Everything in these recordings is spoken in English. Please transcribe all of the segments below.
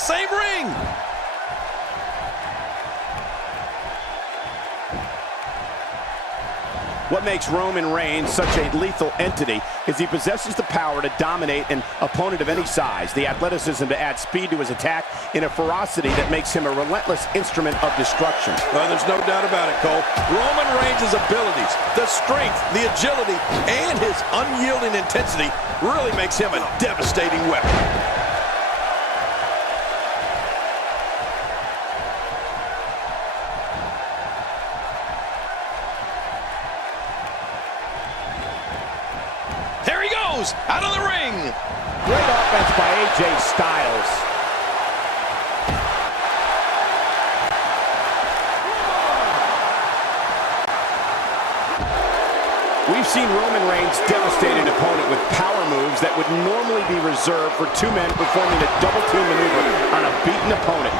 same ring. What makes Roman Reigns such a lethal entity is he possesses the power to dominate an opponent of any size, the athleticism to add speed to his attack, and a ferocity that makes him a relentless instrument of destruction. Well, there's no doubt about it, Cole. Roman Reigns' abilities, the strength, the agility, and his unyielding intensity really makes him a devastating weapon. Out of the ring. Great offense by AJ Styles. We've seen Roman Reigns devastate an opponent with power moves that would normally be reserved for two men performing a double team maneuver on a beaten opponent.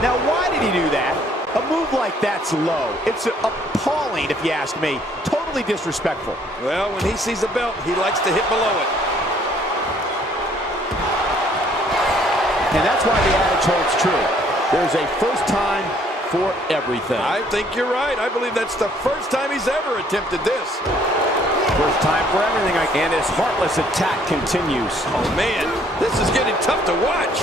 Now, why did he do that? A move like that's low. It's appalling, if you ask me. Totally disrespectful. Well, when he sees a belt, he likes to hit below it. And that's why the adage holds true. There's a first time for everything. I think you're right. I believe that's the first time he's ever attempted this. First time for everything. And his heartless attack continues. Oh, man. This is getting tough to watch.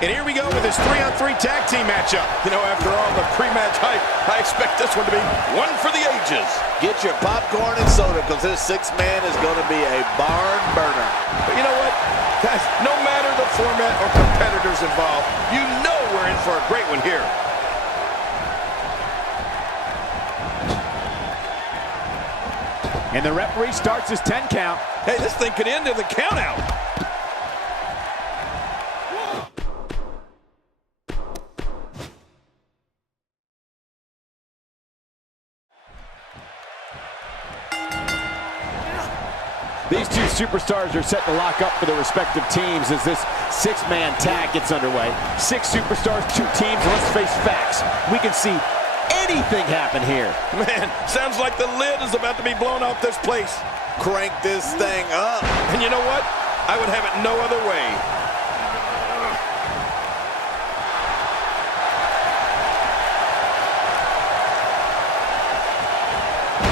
And here we go with this 3-on-3 tag team matchup. You know, after all the pre-match hype, I expect this one to be one for the ages. Get your popcorn and soda, because this six-man is going to be a barn burner. But you know what? Guys, no matter the format or competitors involved, you know we're in for a great one here. And the referee starts his 10 count. Hey, this thing could end in the count-out. These two superstars are set to lock up for their respective teams as this six-man tag gets underway. Six superstars, two teams, and let's face facts. We can see anything happen here. Man, sounds like the lid is about to be blown off this place. Crank this thing up. And you know what? I would have it no other way.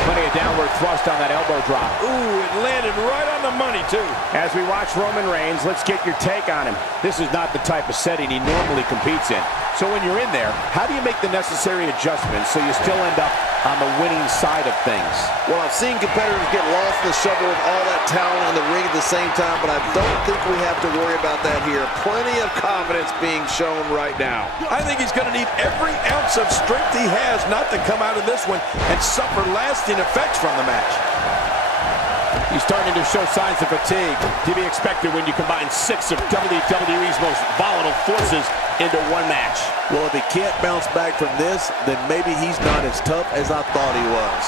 Plenty of downward thrust on that elbow drop. Ooh, it landed right on the money, too. As we watch Roman Reigns, let's get your take on him. This is not the type of setting he normally competes in. So when you're in there, how do you make the necessary adjustments so you still end up on the winning side of things? Well, I've seen competitors get lost in the shuffle with all that talent in the ring at the same time, but I don't think we have to worry about that here. Plenty of confidence being shown right now. I think he's going to need every ounce of strength he has not to come out of this one and suffer lasting effects from the match. He's starting to show signs of fatigue. To be expected when you combine 6 of WWE's most volatile forces into one match. Well, if he can't bounce back from this, then maybe he's not as tough as I thought he was.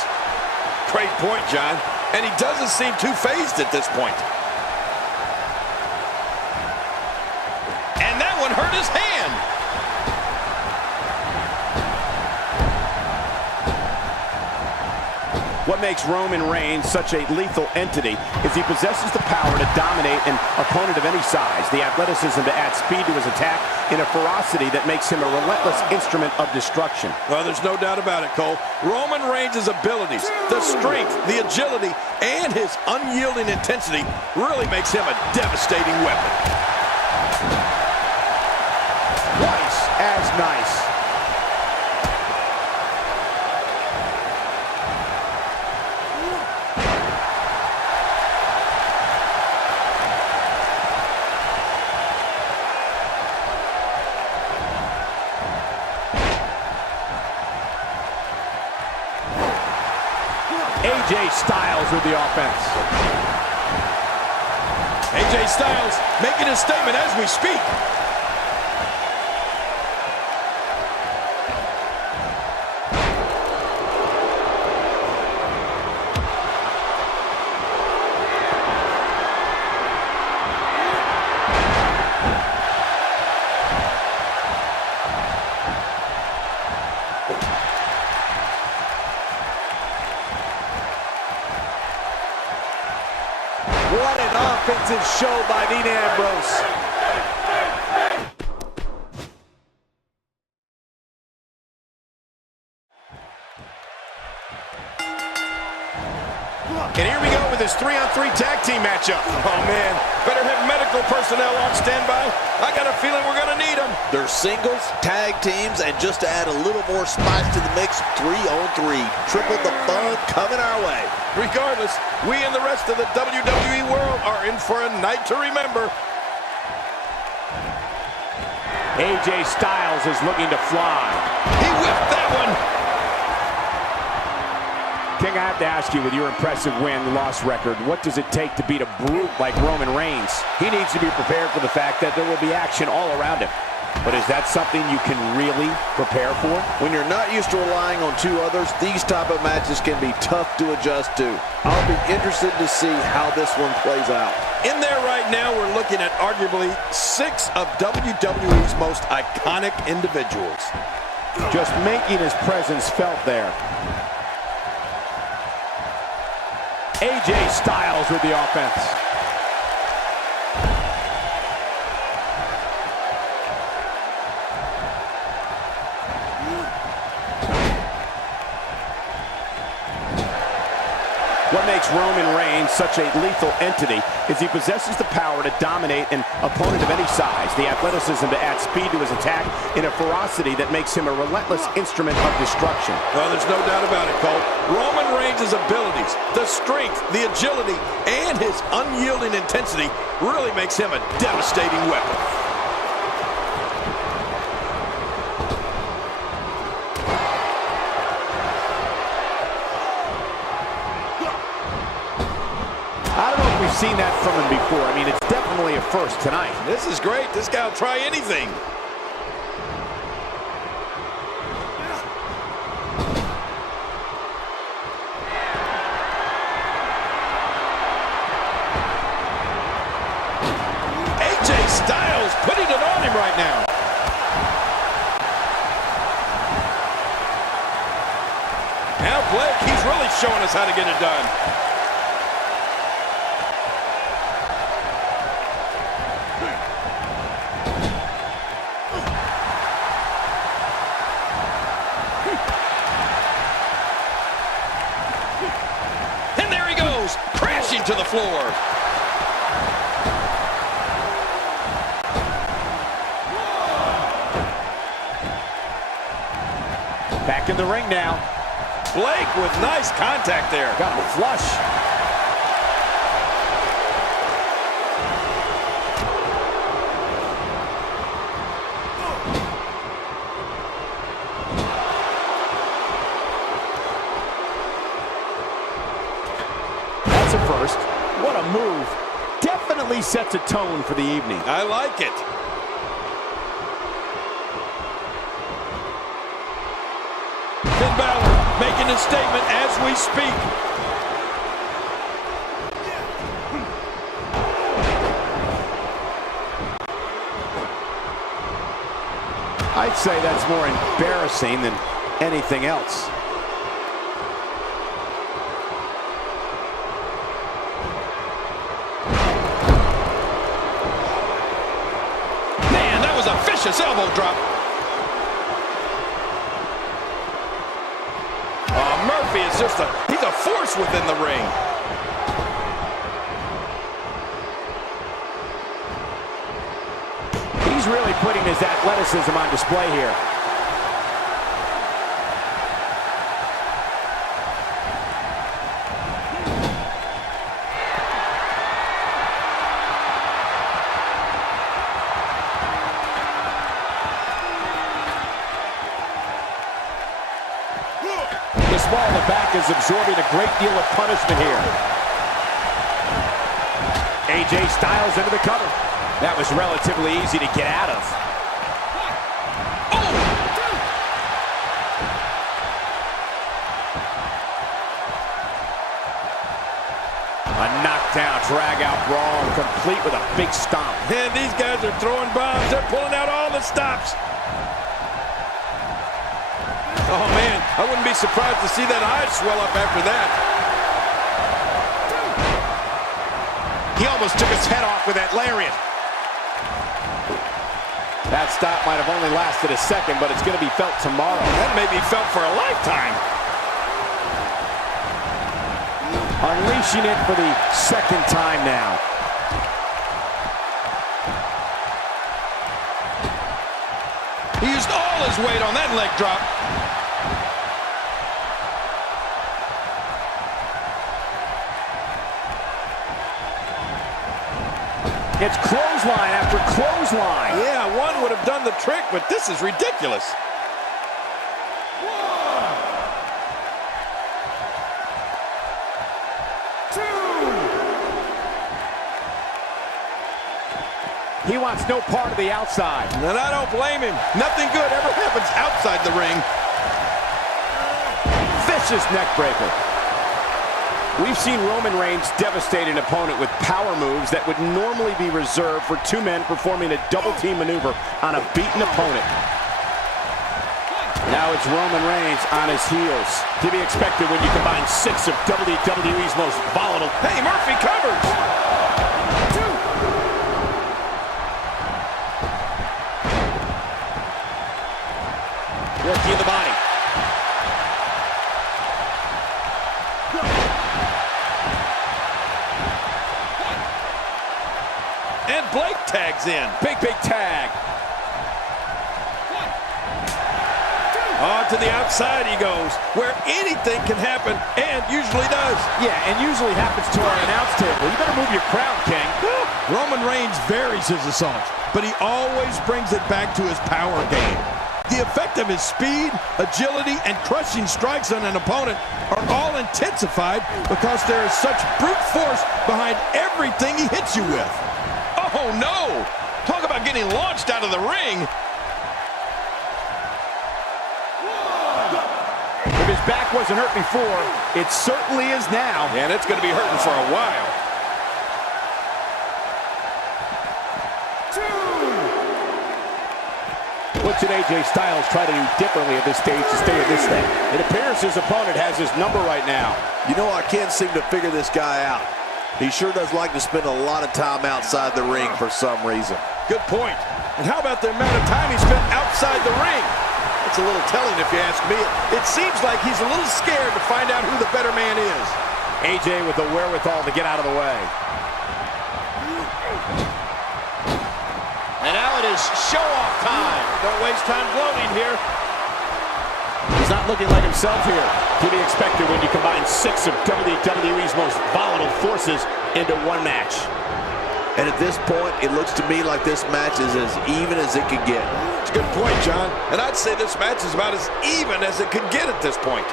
Great point, John. And he doesn't seem too phased at this point. And that one hurt his hand. What makes Roman Reigns such a lethal entity is he possesses the power to dominate an opponent of any size, the athleticism to add speed to his attack, and a ferocity that makes him a relentless instrument of destruction. Well, there's no doubt about it, Cole. Roman Reigns' abilities, the strength, the agility, and his unyielding intensity really makes him a devastating weapon. Twice as nice. AJ Styles with the offense. AJ Styles making a statement as we speak. ends his show by Dean Ambrose. And here we go with this 3-on-3 tag team matchup. Oh, man. Better have medical personnel on standby. I got a feeling we're going to need them. They're singles, tag teams, and just to add a little more spice to the mix, 3-on-3. Triple the fun coming our way. Regardless, we and the rest of the WWE world are in for a night to remember. AJ Styles is looking to fly. He whipped that one. King, I have to ask you, with your impressive win-loss record, what does it take to beat a brute like Roman Reigns? He needs to be prepared for the fact that there will be action all around him. But is that something you can really prepare for? When you're not used to relying on two others, these type of matches can be tough to adjust to. I'll be interested to see how this one plays out. In there right now, we're looking at arguably 6 of WWE's most iconic individuals. Just making his presence felt there. AJ Styles with the offense. What makes Roman Reigns such a lethal entity is he possesses the power to dominate an opponent of any size, the athleticism to add speed to his attack, and a ferocity that makes him a relentless instrument of destruction. Well, there's no doubt about it, Cole. Roman Reigns' abilities, the strength, the agility, and his unyielding intensity really makes him a devastating weapon. I don't know if we've seen that from him before. I mean, it's definitely a first tonight. This is great. This guy will try anything. AJ Styles putting it on him right now. Now Blake, he's really showing us how to get it done. And there he goes, crashing to the floor. Back in the ring now. Blake with nice contact there. Got him a flush. That's a first. What a move. Definitely sets a tone for the evening. I like it. Finn Balor making his statement as we speak. I'd say that's more embarrassing than anything else. Man, that was a vicious elbow drop. Murphy is just he's a force within the ring. He's really putting his athleticism on display here. The small in the back is absorbing a great deal of punishment here. AJ Styles into the cover. That was relatively easy to get out of. A knockdown, drag-out brawl, complete with a big stomp. Man, these guys are throwing bombs. They're pulling out all the stops. Oh, man, I wouldn't be surprised to see that eye swell up after that. He almost took his head off with that lariat. That stop might have only lasted a second, but it's going to be felt tomorrow. That may be felt for a lifetime. Unleashing it for the second time now. He used all his weight on that leg drop. It's clothesline after clothesline. Yeah, one would have done the trick, but this is ridiculous. He wants no part of the outside. And I don't blame him. Nothing good ever happens outside the ring. Vicious neck breaker. We've seen Roman Reigns devastate an opponent with power moves that would normally be reserved for two men performing a double team maneuver on a beaten opponent. Now it's Roman Reigns on his heels. To be expected when you combine 6 of WWE's most volatile. Hey, Murphy covers. Working the body. And Blake tags in. Big tag. On to the outside he goes, where anything can happen, and usually does. Yeah, and usually happens to our announce table. You better move your crown, King. Roman Reigns varies his assault, but he always brings it back to his power game. The effect of his speed, agility, and crushing strikes on an opponent are all intensified because there is such brute force behind everything he hits you with. Oh, no! Talk about getting launched out of the ring. If his back wasn't hurt before, it certainly is now. And it's going to be hurting for a while. What should AJ Styles try to do differently at this stage to stay in this thing? It appears his opponent has his number right now. You know, I can't seem to figure this guy out. He sure does like to spend a lot of time outside the ring for some reason. Good point. And how about the amount of time he spent outside the ring? It's a little telling if you ask me. It seems like he's a little scared to find out who the better man is. AJ with the wherewithal to get out of the way. And now it is show-off time. Don't waste time gloating here. He's not looking like himself here. To be expected when you combine 6 of WWE's most volatile forces into one match. And at this point, it looks to me like this match is as even as it could get. It's a good point, John. And I'd say this match is about as even as it could get at this point.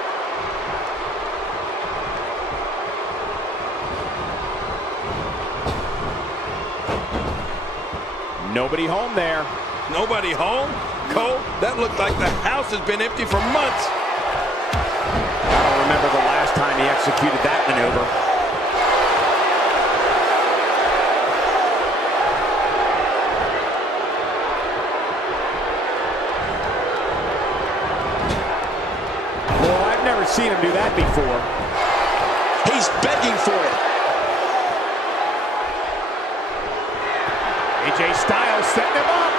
Nobody home there. Nobody home? Cole, that looked like the house has been empty for months. I don't remember the last time he executed that maneuver. Well, I've never seen him do that before. He's begging for it. AJ Styles setting him up.